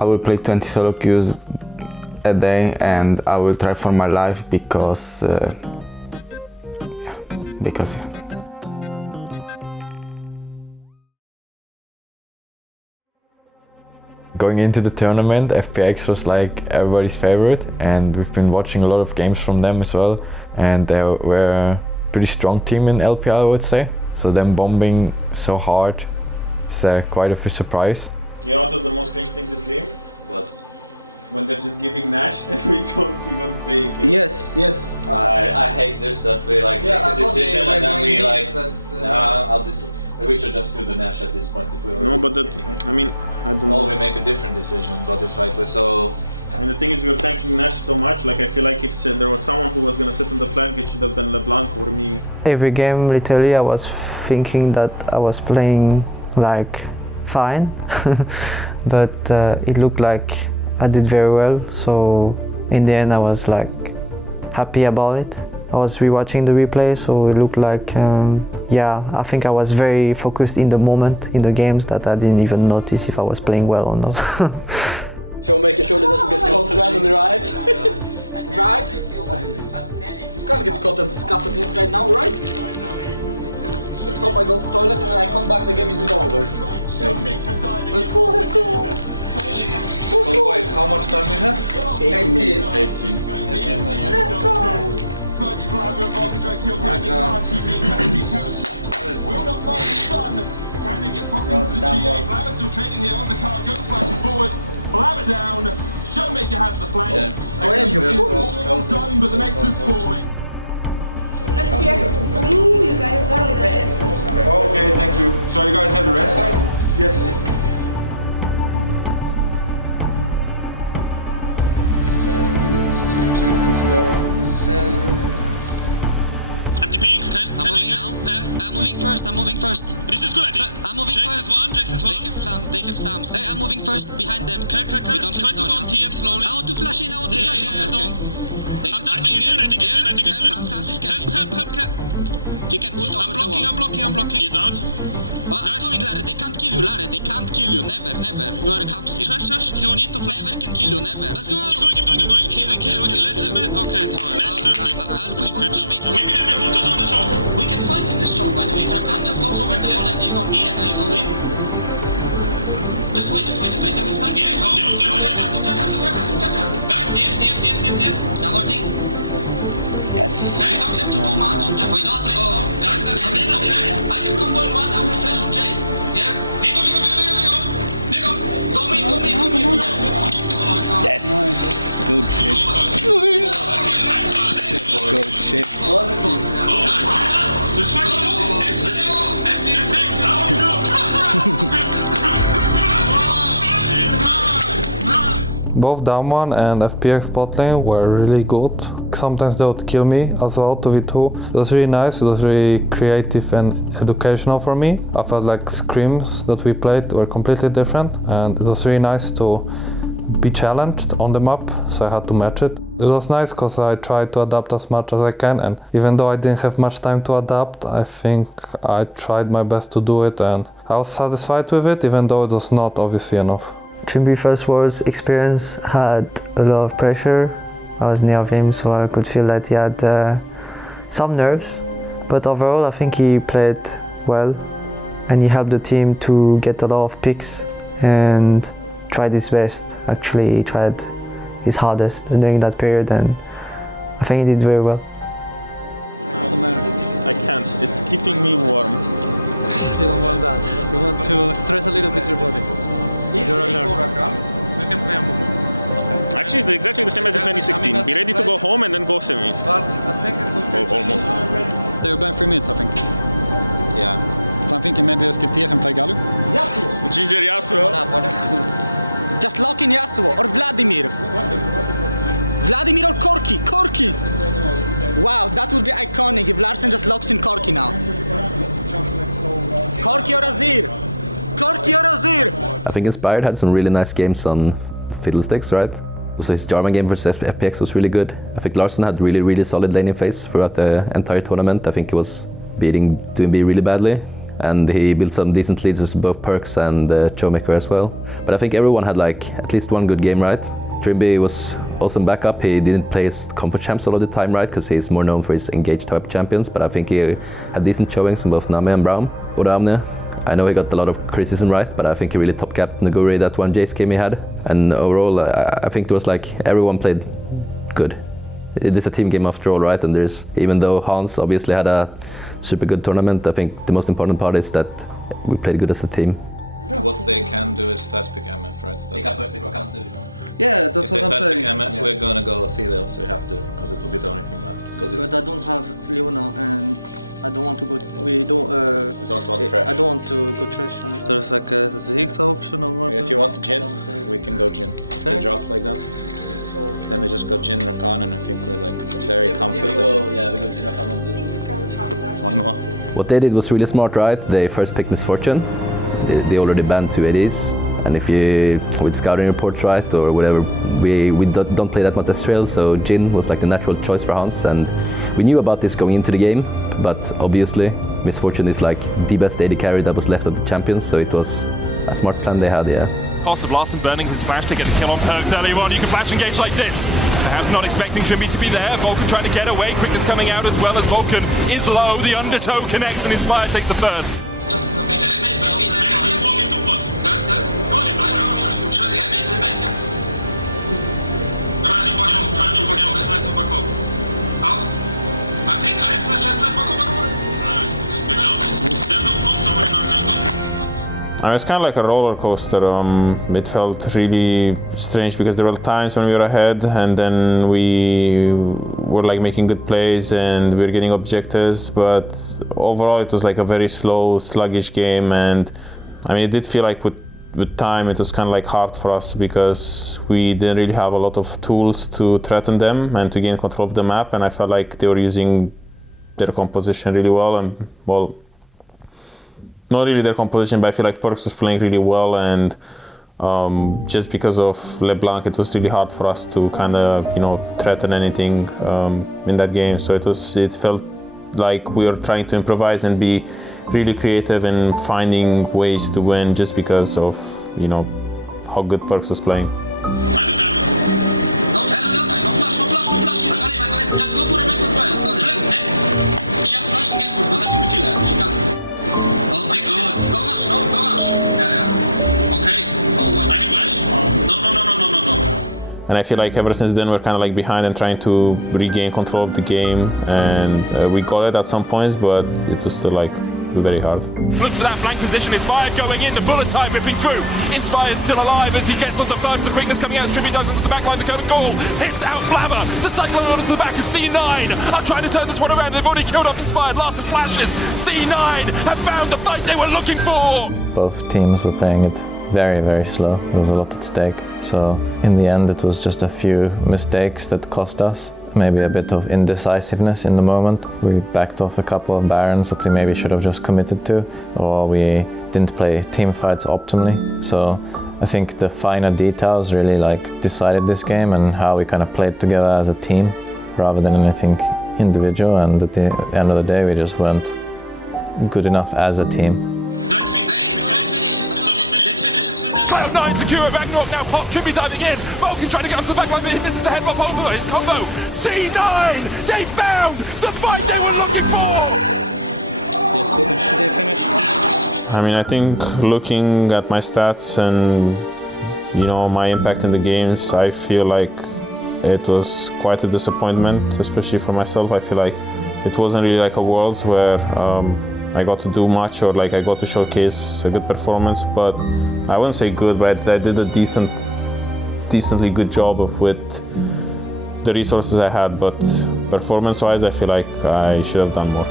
I will play 20 solo queues a day, and I will try for my life because yeah. Going into the tournament, FPX was like everybody's favorite, and we've been watching a lot of games from them as well, and they were a pretty strong team in LPL, I would say. So them bombing so hard is quite of a surprise. You know what was the most cringe thing this game? What? When they're just giving Nash and we don't even take it. Yes, yes. I hate this, that we like make a decision and then we like, we should just do the Nash at this point if we No, but that, I mean, I don't know. Or we make a different decision, but it's like we're so... And the thing is, we're thanking Nash so much, like I feel like if there was someone who was gonna sit on the flank, it should have been LeBlanc or me. Every game, literally, I was thinking that I was playing like fine, but it looked like I did very well, so in the end I was like happy about it. I was rewatching the replay, so it looked like, yeah, I think I was very focused in the moment, in the games, that I didn't even notice if I was playing well or not. Making sure that doesn't get caught right on the right. Right? You can't get caught as disgusted in right now, right? Let's hope I go to toilet and when I come back the game is over. Let's go, let's go! Oh wait, how much time we have? 18. 18. Let's go! Will not find the sun. Cannon gets popped into the GA. Blabber still trading here onto Car. Goes splashes forward. Blabber down. Showmaker has the flank. All done, but the next is falling. FPX blue, you guys are red. Okay, thank you. So you guys have the red side? Yes. Empty pink. I'm moving now. I'm moving first. I'm moving first. This is good, I think. I'm moving Jace first. Jace is one. They have stamps. Hey, I'm moving first behind them. Try to go on TF slowly. I want to flash in. I want to flash in. Okay. I think it's in. Hans is coming. Help. He can ult over the wall. I'm blocking. He's out. I'm coming, Larry. They can't kill you, Larry. They can't kill you. Never. You are a cup skill. Trash. He will need to flash. Never can kill you. Never. Let's go. Keep going. Kill. Let them. Okay, it's fine. I'll push bottom. Maybe let me focus on the choke. We can fight in this choke, by the way. If Rakan just goes over the wall and he's on me and I go in. Just wait. They will start. Yeah, go. Look Rakan. Guys, TF. I'm working. Yes. We don't have to do much. Just we don't go. Guys, it's okay. I have combo in one. I will flash on Jace. Yeah. We go. Go mid. Yes. Good shit. Good shit. Both Damwon and FPX bot lane were really good. Sometimes they would kill me as well, 2v2. It was really nice, it was really creative and educational for me. I felt like scrims that we played were completely different, and it was really nice to be challenged on the map, so I had to match it. It was nice because I tried to adapt as much as I can, and even though I didn't have much time to adapt, I think I tried my best to do it, and I was satisfied with it, even though it was not obviously enough. Trimby First World's experience had a lot of pressure. I was near him, so I could feel that he had some nerves. But overall, I think he played well, and he helped the team to get a lot of picks and tried his best. Actually, he tried his hardest during that period, and I think he did very well. What's the matter? I can't. It's keeping me warm. You don't want that. You want to stress a little bit your body. So you're alert. You can play a moment. Actually, it's exactly the same as in 2016. Be ready to go home and then go semis. But I think it's okay. Oh, almost. They've been 3 minutes, I think. Yeah. So I'm thinking maybe I'll skip TF and play Galu. Ginger Yasuo. Just lock in Yasuo or Vladimir. Vladimir or Corki. Wow, that would be iconic if Larsen just locks in Corki now. Corki or Azir. I think Inspired had some really nice games on Fiddlesticks, right? So his Jarman game versus FPX was really good. I think Larsen had really solid laning phase throughout the entire tournament. I think he was doing really badly. and he built some decent leads with both Perks and Showmaker as well. But I think everyone had like at least one good game, right? Trimby was awesome backup. He didn't play his comfort champs all of the time, right? Because he's more known for his engaged type champions. But I think he had decent showings from both Name and Braum. Odamne, I know he got a lot of criticism, right? But I think he really top capped Naguri that one Jace game he had. And overall, I think it was like everyone played good. It is a team game after all, right? And there's, even though Hans obviously had a super good tournament, I think the most important part is that we played good as a team. What they can do is fast pick MF, right? They can fast pick what can't do, you know? Yeah, that's if what I'm saying. If they fast pick MF, we're gonna go Aphelios, so you have to, because it will be the only thing left. But I don't have Leona and I don't want to go. We don't want trash. I don't want to go trash on it. So there's like a ZX option or what? If you want Jin, we can go Jin. If they draft like that. Then we just go Jin Rakan, and I think we're like very comfortable. We go Jin Rakan too. One more. What they did was really smart, right? They first picked Misfortune. They already banned 2 ADs. And if you, with scouting reports, right, or whatever, we don't play that much Astral, so Jin was like the natural choice for Hans. And we knew about this going into the game, but obviously Misfortune is like the best AD carry that was left of the champions, so it was a smart plan they had, yeah. Cost of Larson burning his flash to get a kill on Perks early on. You can flash engage like this. Perhaps not expecting Trimby to be there. Vulcan trying to get away. Quickness coming out as well as Vulcan is low. The undertow connects and Inspire takes the first. I think I flash back up. Good job. There's a monster in our jungle. It's kind of like a roller coaster. It felt really strange because there were times when we were ahead and then we were like making good plays and we were getting objectives, but overall it was like a very slow, sluggish game. And I mean, it did feel like with time it was kind of like hard for us because we didn't really have a lot of tools to threaten them and to gain control of the map, and I felt like they were using their composition really well. And well, not really their composition, but I feel like Perks was playing really well, and just because of LeBlanc, it was really hard for us to kind of, you know, threaten anything in that game. So it felt like we were trying to improvise and be really creative in finding ways to win just because of, you know, how good Perks was playing. No flash. Just go for MF as well. She has flash and get for it, but I think we kill her. She can't. Oh my god. Go Nash. Yeah. Okay. Oh my god. I can flash? No. And I feel like ever since then we're kind of like behind and trying to regain control of the game, and we got it at some points, but it was still like very hard. Looks for that flank position. Inspired going in. The bullet time ripping through. Inspired still alive as he gets onto Fergs. The quickness coming out. Trimby dives into the back line. The code of goal hits out Blabber. The cyclone on to the back is C9. I'm trying to turn this one around. They've already killed off Inspired. Larson flashes. C9 have found the fight they were looking for. Both teams were playing it very, very slow. There was a lot at stake. So in the end, it was just a few mistakes that cost us. Maybe a bit of indecisiveness in the moment. We backed off a couple of barons that we maybe should have just committed to, or we didn't play team fights optimally. So I think the finer details really like decided this game and how we kind of played together as a team rather than anything individual. And at the end of the day, we just weren't good enough as a team. Cloud9 secure, Ragnarok now pop, Trimby diving in, Vulcan trying to get up to the back line, but this is the head of over his combo. C9! They found the fight they were looking for! Yes, finish. They finish. I mean, I think looking at my stats and, you know, my impact in the games, I feel like it was quite a disappointment, especially for myself. I feel like it wasn't really like a Worlds where I got to do much or like I got to showcase a good performance, but I wouldn't say good, but I did a decently good job with the resources I had, but performance-wise, I feel like I should have done more.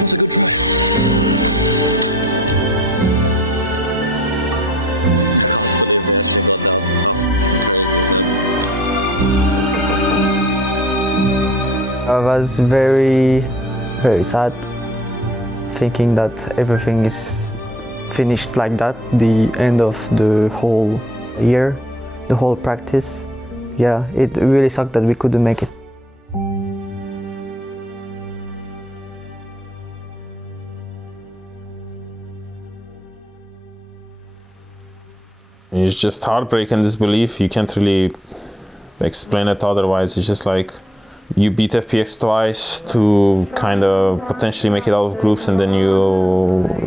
was a good try. I can't believe they actually got out. How crazy is that? I was very, very sad, thinking that everything is finished like that, the end of the whole year, the whole practice. Yeah, it really sucked that we couldn't make it. It's just heartbreak and disbelief. You can't really explain it otherwise. It's just like you beat FPX twice to kind of potentially make it out of groups, and then you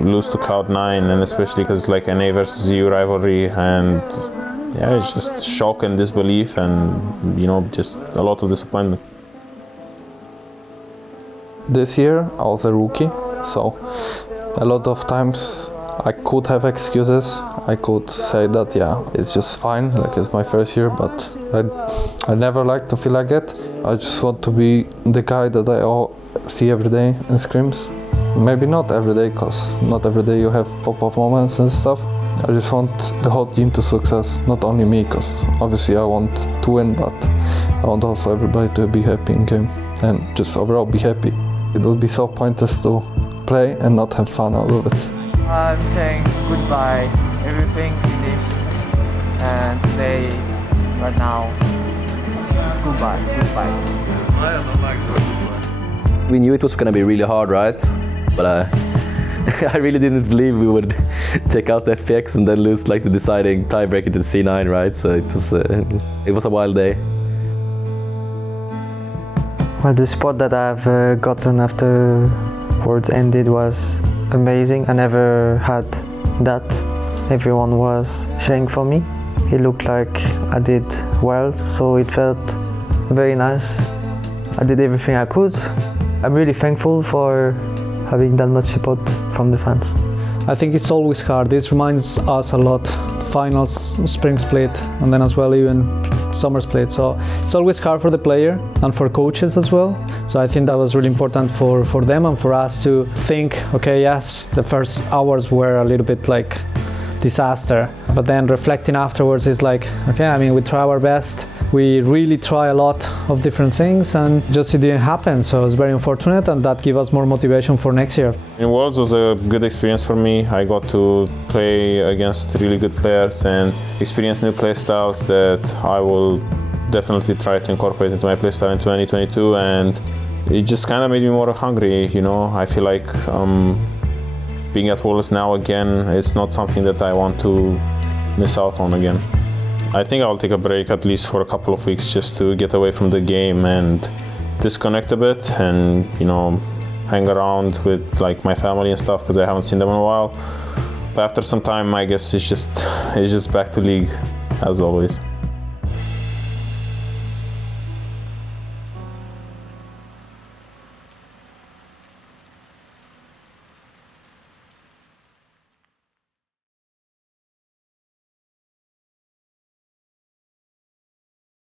lose to Cloud9, and especially because it's like an A versus EU rivalry, and yeah, it's just shock and disbelief, and you know, just a lot of disappointment. This year I was a rookie, so a lot of times I could have excuses. I could say that, yeah, it's just fine, like it's my first year, but I never like to feel like that. I just want to be the guy that I see every day in scrims. Maybe not every day, because not every day you have pop-up moments and stuff. I just want the whole team to success, not only me, because obviously I want to win, but I want also everybody to be happy in game and just overall be happy. It would be so pointless to play and not have fun out of it. I'm saying goodbye, everything finished, and today, right now, goodbye. We knew it was going to be really hard, right? But I really didn't believe we would take out the FPX and then lose like the deciding tiebreaker to the C9, right? So it was a wild day. Well, the support that I've gotten afterwards ended was amazing. I never had that. Everyone was cheering for me. It looked like I did well, so it felt very nice. I did everything I could. I'm really thankful for having that much support from the fans. I think it's always hard. This reminds us a lot. Finals, spring split, and then as well even summer split. So it's always hard for the player and for coaches as well. So I think that was really important for them and for us to think, okay, yes, the first hours were a little bit like disaster, but then reflecting afterwards is like, okay, I mean, we try our best. We really try a lot of different things, and just it didn't happen. So it's very unfortunate, and that gave us more motivation for next year. In Worlds was a good experience for me. I got to play against really good players and experience new play styles that I will definitely try to incorporate into my playstyle in 2022, and it just kind of made me more hungry, you know. I feel like being at Worlds now again is not something that I want to miss out on again. I think I'll take a break at least for a couple of weeks just to get away from the game and disconnect a bit and, you know, hang around with like my family and stuff, because I haven't seen them in a while. But after some time, I guess it's just back to league as always.